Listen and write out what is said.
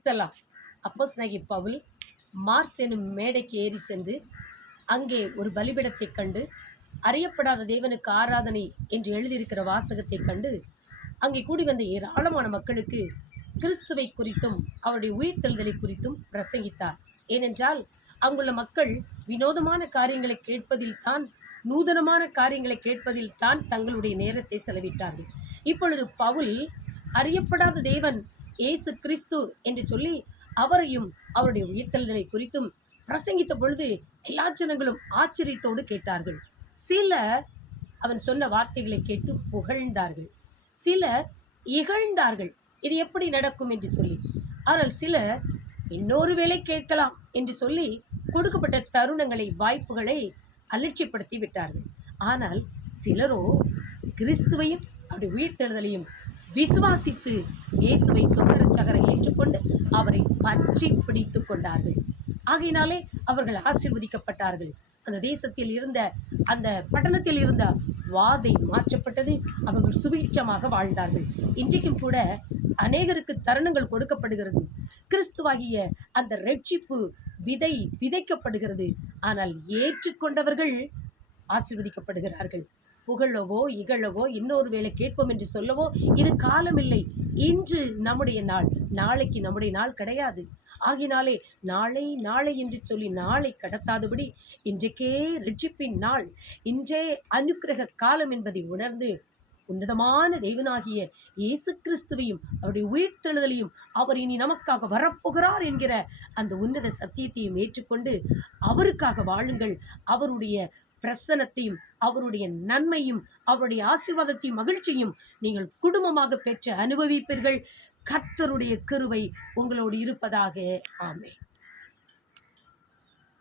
பிரைஸ்தலாம். அப்போஸ்தலனாகிய பவுல் மார்ஸ் எனும் மேடைக்கு ஏறி சென்று அங்கே ஒரு பலிபீடத்தைக் கண்டு, அறியப்படாத தேவனுக்கு ஆராதனை என்று எழுதியிருக்கிற வாசகத்தைக் கண்டு, அங்கே கூடி வந்த ஏராளமான மக்களுக்கு கிறிஸ்துவை குறித்தும் அவருடைய உயிர்த்தெழுதலை குறித்தும் பிரசங்கித்தார். ஏனென்றால் அங்குள்ள மக்கள் வினோதமான காரியங்களை கேட்பதில் தான், நூதனமான காரியங்களை கேட்பதில் தான் தங்களுடைய நேரத்தை செலவிட்டார்கள். இப்பொழுது பவுல் அறியப்படாத தேவன் இயேசு கிறிஸ்து என்று சொல்லி அவரையும் அவருடைய உயிர்த்தெழுதலை குறித்தும் பிரசங்கித்த பொழுது எல்லா ஜனங்களும் ஆச்சரியத்தோடு கேட்டார்கள். சிலர் அவன் சொன்ன வார்த்தைகளை கேட்டு புகழ்ந்தார்கள், சிலர் இகழ்ந்தார்கள். இது எப்படி நடக்கும் என்று சொல்லி. ஆனால் சிலர் இன்னொரு வேளை கேட்கலாம் என்று சொல்லி கொடுக்கப்பட்ட தருணங்களை, வாய்ப்புகளை அலட்சியப்படுத்தி விட்டார்கள். ஆனால் சிலரோ கிறிஸ்துவையும் அவருடைய உயிர்த்தெழுதலையும் விசுவாசித்து இயேசுவை சொந்த இரட்சகரை ஏற்றுக்கொண்டு அவரை பற்றி பிடித்து கொண்டார்கள். ஆகையினாலே அவர்கள் ஆசீர்வதிக்கப்பட்டார்கள். அந்த தேசத்தில் இருந்த, அந்த பட்டணத்தில் இருந்த வாதை மாற்றப்பட்டது. அவர்கள் சுபீட்சமாக வாழ்ந்தார்கள். இன்றைக்கும் கூட அநேகருக்கு தருணங்கள் கொடுக்கப்படுகிறது. கிறிஸ்துவாகிய அந்த இரட்சிப்பு விதை விதைக்கப்படுகிறது. ஆனால் ஏற்றுக்கொண்டவர்கள் ஆசீர்வதிக்கப்படுகிறார்கள். புகழவோ இகழவோ இன்னொரு வேளை கேட்போம் என்று சொல்லவோ இது காலமில்லை. இன்று நம்முடைய நாள், நாளைக்கு நம்முடைய நாள் கிடையாது. ஆகினாலே நாளை நாளை என்று சொல்லி நாளை கடத்தாதபடி இன்றைக்கே ரட்சிப்பின் நாள், இன்றே அனுக்கிரக காலம் என்பதை உணர்ந்து உன்னதமான தேவனாகிய இயேசு கிறிஸ்துவையும் அவருடைய உயிர்த்தெழுதலையும் அவர் இனி நமக்காக வரப்போகிறார் என்கிற அந்த உன்னத சத்தியத்தையும் ஏற்றுக்கொண்டு அவருக்காக வாழுங்கள். அவருடைய பிரசன்னத்தையும் அவருடைய நன்மையும் அவருடைய ஆசீர்வாதத்தையும் மகிழ்ச்சியும் நீங்கள் குடும்பமாக பெற்று அனுபவிப்பீர்கள். கர்த்தருடைய கிருபை உங்களோடு இருப்பதாக. ஆமென்.